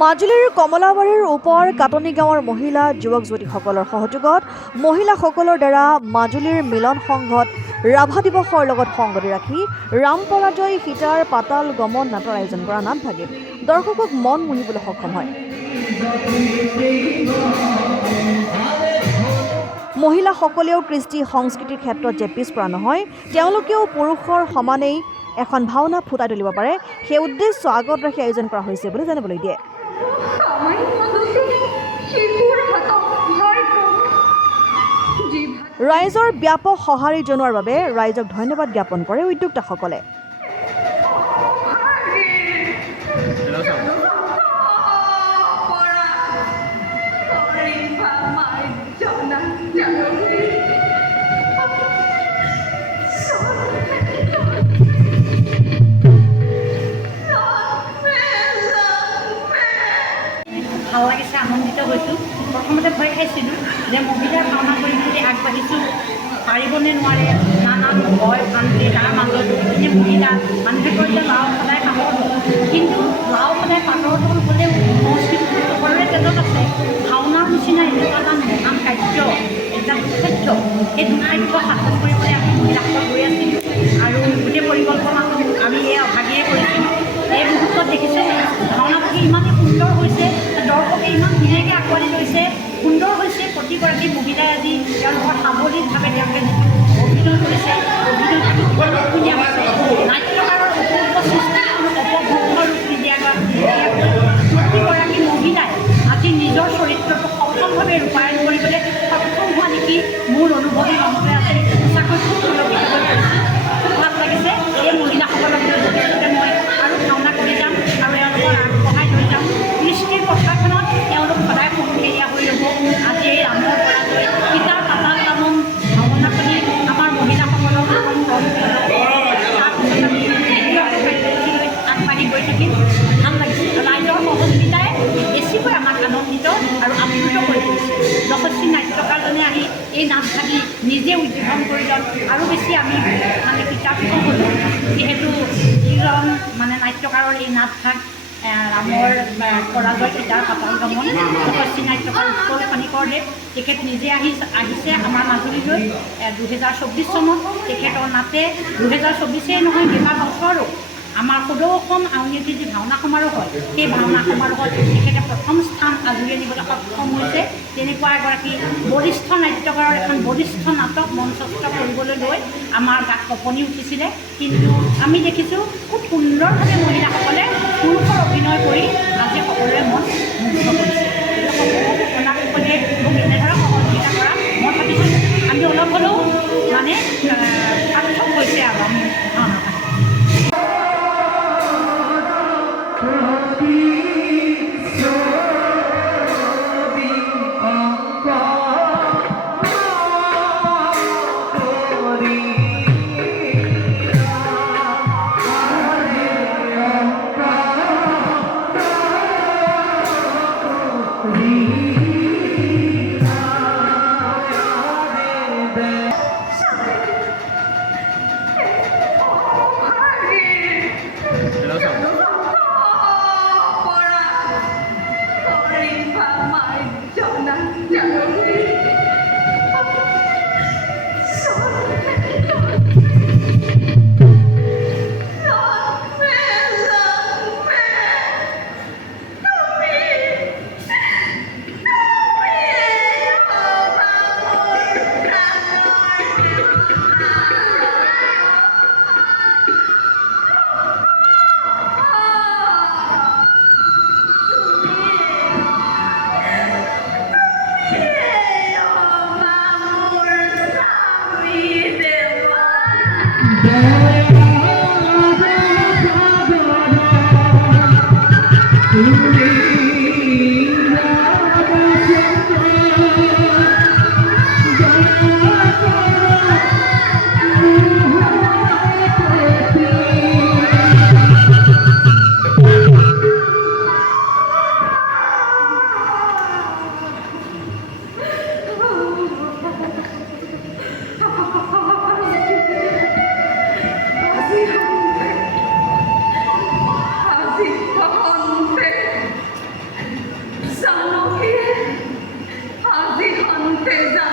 মাজুলীৰ কমলাবাৰীৰ ওপৰ কাটনি গাঁৱৰ মহিলা যুৱক যুৱতীসকলৰ সহযোগত মহিলাসকলৰ দ্বাৰা মাজুলীৰ মিলন সংঘত ৰাভা দিৱসৰ লগত সংগতি ৰাখি ৰাম পৰাজয় সীতাৰ পাতাল গমন নাটৰ আয়োজন কৰা নাটভাগিত দৰ্শকক মন মুহিবলৈ সক্ষম হয়। মহিলাসকলেও কৃষ্টি সংস্কৃতিৰ ক্ষেত্ৰত যে পিছপৰা নহয়, তেওঁলোকেও পুৰুষৰ সমানেই এখন ভাওনা ফুটাই তুলিব পাৰে, সেই উদ্দেশ্য আগত ৰাখি আয়োজন কৰা হৈছে বুলি জানিবলৈ দিয়ে। ৰাইজৰ ব্যাপক সঁহাৰি জনোৱাৰ বাবে ৰাইজক ধন্যবাদ জ্ঞাপন কৰে উদ্যোক্তাসকলে। ভাল লাগিছে, আনন্দিত হৈছোঁ। প্ৰথমতে ভয় খাইছিলোঁ যে মহিলাৰ ভাওনা কৰিম বুলি আগবাঢ়িছোঁ, পাৰিবনে নোৱাৰে, নানান ভয় ভ্ৰান্তি তাৰ মাজত এনে মহিলা মানুহে কয় যে লাও সদায় পাতৰ তল, কিন্তু লাও সদায় পাতৰ তল হ'লেও সংস্কৃতিটো সকলোৰে তেজত আছে। ভাওনাৰ নিচিনা এনেকুৱা এটা মহান কাৰ্য, এটা দুৰ্ভাগ্য, সেই দুৰ্ভাগ্য সাধন কৰিবলৈ আমি মহিলাসকল গৈ আছিলোঁ আৰু গোটেই পৰিকল্পনাটো আমি এই অভাগীয়ে কৰিছিলোঁ। এই মুহূৰ্তত দেখিছোঁ ভাওনাভাগী ইমানেই সুন্দৰ হৈছে, দৰ্শকে ইমান ধুনীয়াকৈ আঁকোৱালি লৈছে, সুন্দৰ হৈছে। প্ৰতিগৰাকী মহিলাই আজি তেওঁলোকৰ সাৱলীলভাৱে তেওঁলোকে যিটো অভিনয় কৰিছে, অভিনয়টো বৰ ধুনীয়া হৈছে। নাট্যকাৰৰ অপূৰ্ব সৃষ্টি, অপভ্ৰংশ ৰূপ প্ৰতিগৰাকী মহিলাই আজি নিজৰ চৰিত্ৰটো সফলভাৱে ৰূপায়ণ কৰিবলৈ সক্ষম হোৱা দেখি মোৰ অনুভৱী মনতে আছে। সঁচাকৈ খুব পুলকিত হৈ পৰিছে, খুব ভাল লাগিছে। এই মহিলাসকলক ভৱিষ্যতে মই আৰু ভাওনা কৰি যাম আৰু এওঁলোকৰ আগবঢ়াই লৈ যাম। কৃষ্টিৰ পথাৰখনত তেওঁলোক সদায় সন্মুখীয়া হৈ ৰ'ব। আজি এই ৰামৰ পৰাজয় সীতাৰ পাতাল গমন ভাওনাখনি আমাৰ মহিলাসকলক আগবাঢ়ি গৈ থাকিম। ভাল লাগিছে। ৰাইজৰ সহযোগিতাই বেছিকৈ আমাক আনন্দিত আৰু আপ্লুত কৰি তুলিছে। যশস্বী নাট্যকাৰজনে আহি এই নাটভাগি নিজে উদ্বোধন কৰিলত আৰু বেছি আমি মানে কৃতাৰ্থ হ'লোঁ, যিহেতু যিজন মানে নাট্যকাৰৰ এই নাটভাগ ৰামৰ পৰাজয় সীতাৰ পাতাল গমন, যশস্বী নাট্যকাৰ উৎপল খনিকৰদেৱ, তেখেত নিজে আহিছে আমাৰ মাজুলীলৈ 2024 চনত। তেখেতৰ নাটে 2024 নহয়, কেইবাবছৰো আমাৰ সদৌ অসম আউনীআটী যি ভাওনা সমাৰোহ হয়, সেই ভাওনা সমাৰোহত তেখেতে প্ৰথম স্থান আজুৰি আনিবলৈ সক্ষম হৈছে। তেনেকুৱা এগৰাকী বৰিষ্ঠ নাট্যকাৰৰ এখন বৰিষ্ঠ নাটক মঞ্চস্থ কৰিবলৈ লৈ আমাৰ গাত কঁপনি উঠিছিলে, কিন্তু আমি দেখিছোঁ খুব সুন্দৰভাৱে মহিলাসকলে পুৰুষৰ অভিনয় কৰি আজি সকলোৰে মন মুগ্ধ কৰিছে। সকলোৱে মোক এনেদৰে সহযোগিতা কৰা মই ভাবিছোঁ আমি অলপ হ'লেও মানে সাৰ্থক হৈছে আৰু আমি ভাওনা Thank you.